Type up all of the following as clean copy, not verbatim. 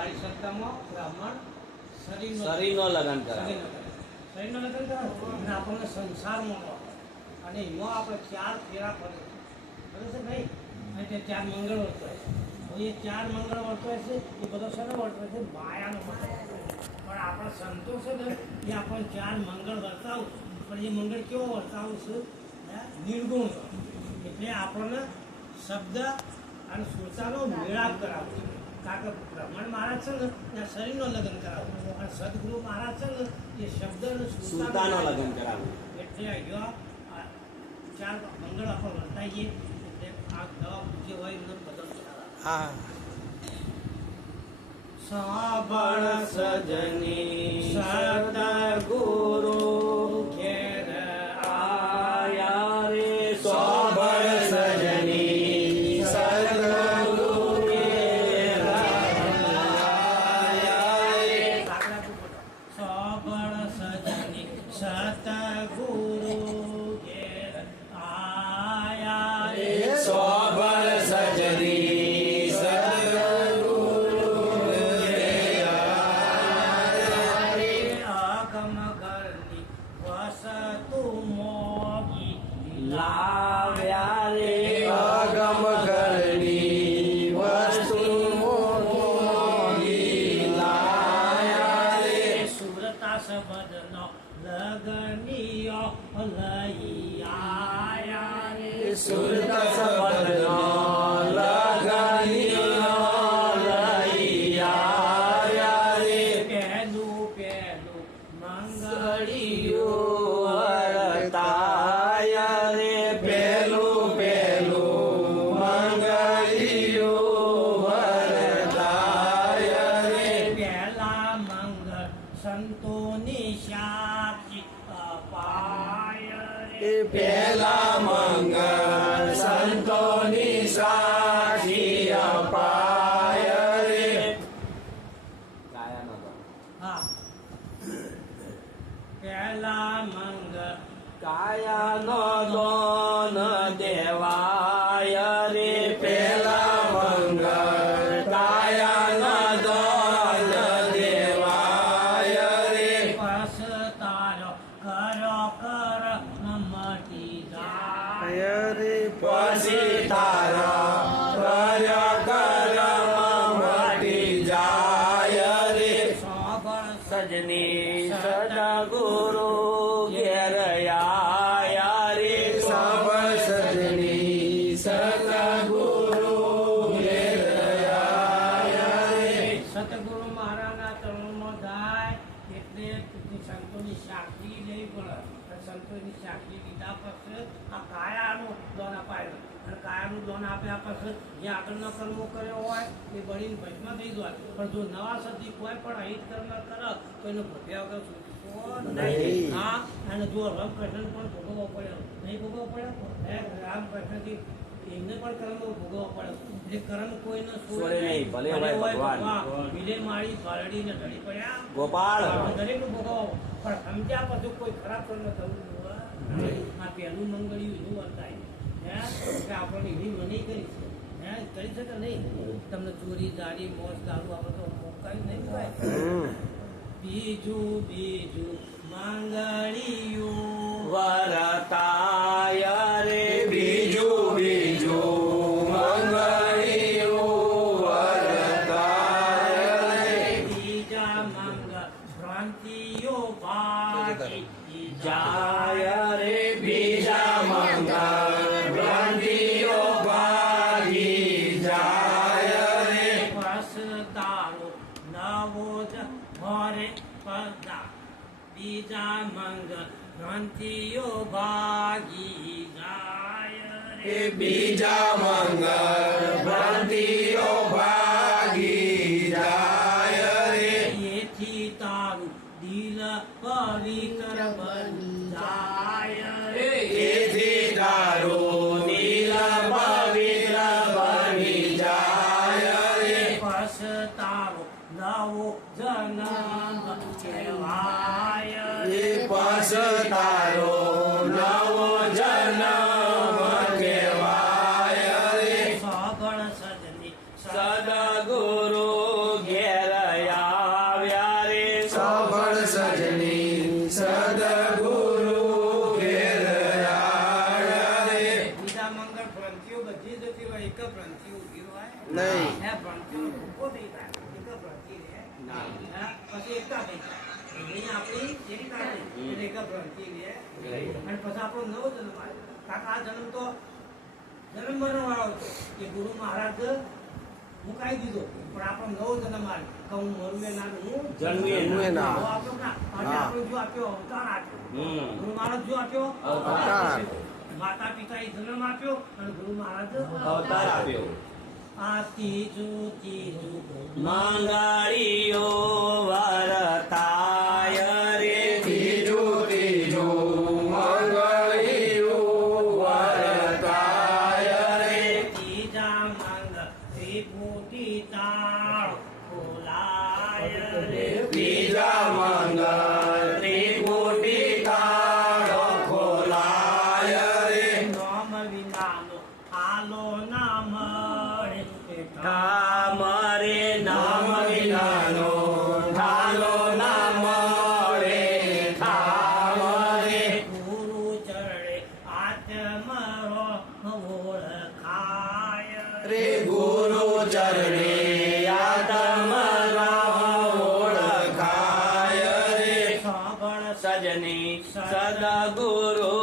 મારી શ્રદ્ધામાં બ્રાહ્મણ શરીરનો લગ્ન કરાવે. શરીરનો લગ્ન કરાવે અને આપણને સંસારમાં નો અને એમાં આપણે 4 ફેરા ફરે બરાબર છે ભાઈ. અને તે 4 મંગળ વર્તો છે. હવે એ 4 મંગળ વર્તો છે એ બધો શેનો વર્તો છે? માયાનો વર્તો છે. પણ આપણા સંતો છે ને એ આપણને 4 મંગળ વર્તાવું પણ એ મંગળ કેવો વર્તાવું છે? નિર્ગુણ. એટલે આપણને શબ્દ અને સુરતાનો મેળાપ કરાવવો છે. કારણ કે બ્રહ્મણ મહારાજ છે ને ત્યાં શરીરનો લગ્ન કરાવવું અને સદગુરુ મહારાજ છે ને એ શબ્દ અને સુરતાનો લગ્ન કરાવવું. એટલે અહીંયા 4 મંગળ આપણે વર્તાઈએ એટલે આ દવા જે હોય એનો બદલ હા સાંભળ સજની સતગુરુ ઘેર આયા રે. સાંભળ સજની સતગુરુ ઘેર આયા રે. સાંભળ સજની સતગુરુ ઘેર આયા રે. સાંભળ સજની લાવ્યા રે. અગમ ઘરની વસ્તુ મોગી લાયા રે. સુરતા શબ્દનો લગનીયો લઈ આયા રે. સુરતા શબ્દનો લગનીયો લઈ આયા રે. પહેલું મંગળિયું વર્તાયા રે. પહેલું મંગળિયું વર્તાયા રે. પહેલા મંગળ સંતોની સાક્ષી અપાય રે. પહેલા મંગળ સંતોની સાક્ષી અપાય રે. હા પહેલા મંગળ કાયાનો દોન દેવાય રે. પહેલા મંગળ કાયાનો દોન દેવાય રે. પછતાયો કરો કર મટી જાય રે પછી તારા કર્મ મટી જાય રે. સાંભળ સજની સદગુરુ ઘેર આયા રે. સાંભળ સજની સદગુરુ ઘેર આયા રે. સતગુરુ મહારાજના ચરણોમાં જાય એટલે સંતોની સાક્ષી લેવી પડે અને સંતોની સાક્ષી લીધા પછી આ કાયાનું દોન અપાય અને કાયાનું દોન આપ્યા પછી જે આગળના કર્મો કર્યો હોય એ બળીને ભસ્મ થઈ જાય પણ જો નવા સદી કોઈ પણ અહિત કર્મ કરે તો એનો ભોગ્યા વગર છૂટકો નહીં. હા અને જો રામકૃષ્ણ પણ ભોગવવો પડ્યો નહીં ભોગવવો પડ્યો રામકૃષ્ણથી એમને પણ કર્મ ભોગવવો પડે એટલે કર્મ કોઈને છોડે નહીં, ભલે હોય ભગવાન. મિલે મારી ફાલડીને ઢળી પડ્યા ગોપાળ દરેકનું ભોગવો પણ સમજ્યા પછી કોઈ ખરાબ કર્મ કરવું નહીં. આ પહેલું મંગળિયું એવું વર્તાય કે આપણને એવી મની કરી છે કરી શકે નહીં. તમને ચોરી દાડી મોજ દારૂ આપણે તો મોકાયું નહીં થાય. બીજું મંગળિયું વરતાય રે. બીજું મંગળિયું વરતાય રે. બીજા મંગળ ભ્રાંતિઓ ભાગી જાય રે. બીજા મંગળ ભ્રાંતિઓ ભાગી જાય રે. પસતારો નવો જ ઘરે પદા બીજા મંગળ ભ્રાંતિઓ ભાગી જાય રે. બીજા મંગળ ભ્રાંતિઓ ભાગી જાય રે. એથી તારું દિલ પવિત્ર બની જાય રે. એથી તારું દિલ પવિત્ર બની જાય રે. પસતારો નવો જન્મ કહેવાય રે. પછતારો નવો જન્મ કહેવાય રે. સાંભળ સજની સદગુરુ ઘેર નહીં. હે ભણતીનો ભૂકો થઈ જાય એક ભણતી રહે ના. હે પછી એકતા થઈ જાય અહીંયા આપણી એકતા થઈ એટલે એક ભણતી રહે અને પછી આપણો નવો જન્મ આવે કાકા આ જન્મ તો જન્મ મરણવાળો હતો એ ગુરુ મહારાજ મુકાઈ દીધો પણ આપણો નવો જન્મ આવે કે હું મરું એ ના હું જન્મે ના. નવો આપ્યો ના અને હા. આપણો જો આપ્યો અવતાર આપ્યો હમ. ગુરુ મહારાજ જો આપ્યો અવતાર. માતા પિતા એ જન્મ આપ્યો અને ગુરુ મહારાજ અવતાર આપ્યો. આ ત્રીજું મંગળીઓ વરતાય રે ત્રીજું મંગળીયું વરતાય રે ત્રીજા મંગ ત્રિપુટી તાળ ખોલાય રે ત્રીજા મંગળ ત્રિપુટી તાળો ખોલાય રે નામ વિનાનો આલો ના મળે ઠામ રે નામ વિનાનો ઠાલો ના મળે ઠામ રે ગુરુ ચરણે આત્મરો ઓળખાય રે ગુરુ ચરણે આત્મરામ ઓળખાય રે સાંભળ સજની સદગુરુ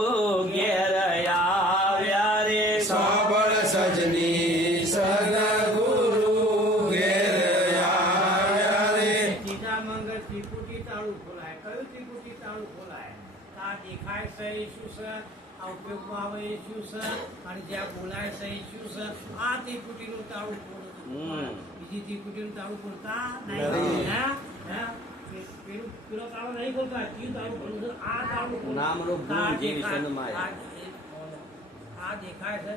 ઘેર આવ્યા રે સાંભળ સજની સદગુરુ ઘેર આવ્યા રે ત્રીજા મંગળ ત્રિપુટી તાળું ખોલાય કયું ત્રિપુટી તાળું ખોલાય આ દેખાય છે એ શું છે આ ઉપયોગમાં આવે એ શું છે અને જ્યાં બોલાય છે એ શું છે આ ત્રિપુટીનું તાળું ખોલું બીજી ત્રિપુટીનું તાળું ખોલતા નહીં નહીં. હે હે પેલો તાળો નહીં ખોલતા કયું તાળું ખોલું છે આ તાળું ખોલું. નામનો ગુણ આ જે દેખાય- વિષયનો માયા. આ દેખાય છે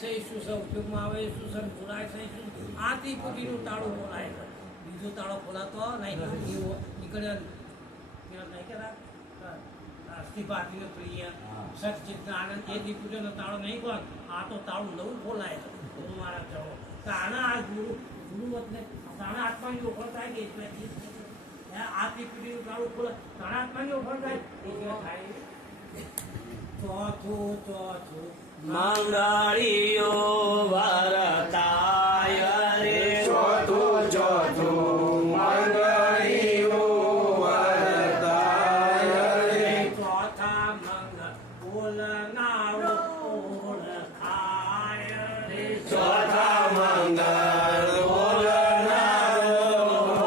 છે એ શું છે ઉપયોગમાં આવે એ શું છે બોલાય છે એ શું છે. આ ત્રિપુટીનું તાળું ખોલાય છે બીજો તાળો ખોલાતો નહીં નીકળે નહીં કેતા અસ્થિપાતીનો પ્રિય સચિતના આનંદ એ ત્રિપુટીનો તાળો નહીં ખોલ આ તો તાળું નવું ખોલાય છે ગુરુ મહારાજ ચડો તાણા આ ગુરુ વતને તાણા આત્માની ઓળખ થાય કે એટલે આ ત્રિપુટીનું તાળું ખોલે તાણા આત્માની ઓળખ થાય એટલે થાય ચોથું મંગળીઓ વરતાય રે ચોથું મંગળીઓ વરતાય રે ચોથા મંગ બોલનારો ઓળખાય રે ચોથા મંગળ બોલનારો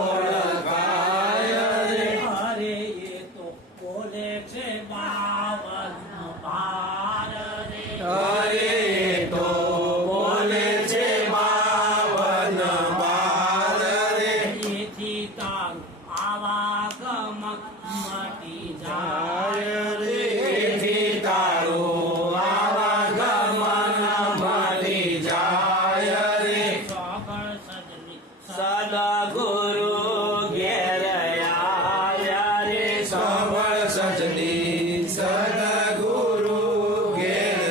ઓળખાય રે અરે એ તો બોલે છે બાવન બાર રે અરે તો બોલે છે 52 બાર રે એથી તારું આવાગમ મટી જાય રે એથી તારું આવાગમન મળી જાય રે સગળ સજની સદગુરુ ઘેર આવ્યા રે સબળ સજની સદગુરુ ઘેર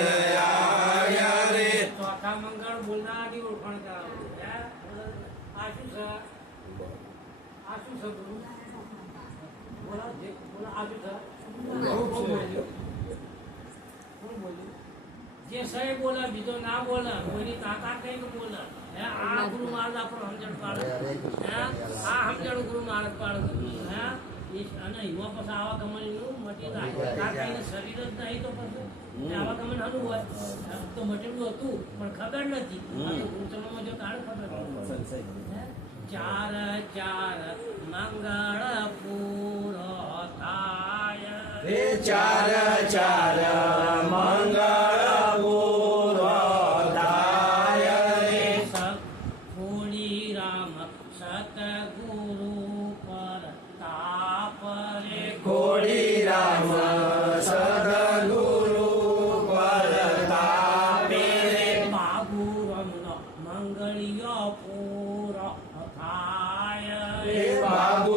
આવ્યા રે ચોથા મંગળ બોલનારની ઓળખાણ કરાવો હે? આ શું છે આ શું છે ગુરુ બોલો બોલો આ શું છે કોણ બોલ્યું? કોણ બોલ્યું? જે સહી બોલે બીજો ના બોલે કોઈની તાકાત નહીં કે બોલે હે આ ગુરુ મહારાજ આપણો સમજણ પાડે હે આ સમજણ ગુરુ મહારાજ પાડે હે અને એમાં પછી આવા કમાણીનું મટી જાય કારણ કે એને શરીર જ નહીં તો પછી આવા કમાણ હાલું હોય તો મટેલું હતું પણ ખબર નથી ગુરુચરણમાં જો તારે ખબર હે? ચાર ચાર મંગળ પૂરો થાય રે ચાર ચાર મંગળ પૂરો થાય રે થોડી રામ સતગુરુ પર તાપ રે ખોડી રામ સદગુરુ પરતાપે રે બાબુ રમનો મંગળિયો પૂરો થાય બાબુ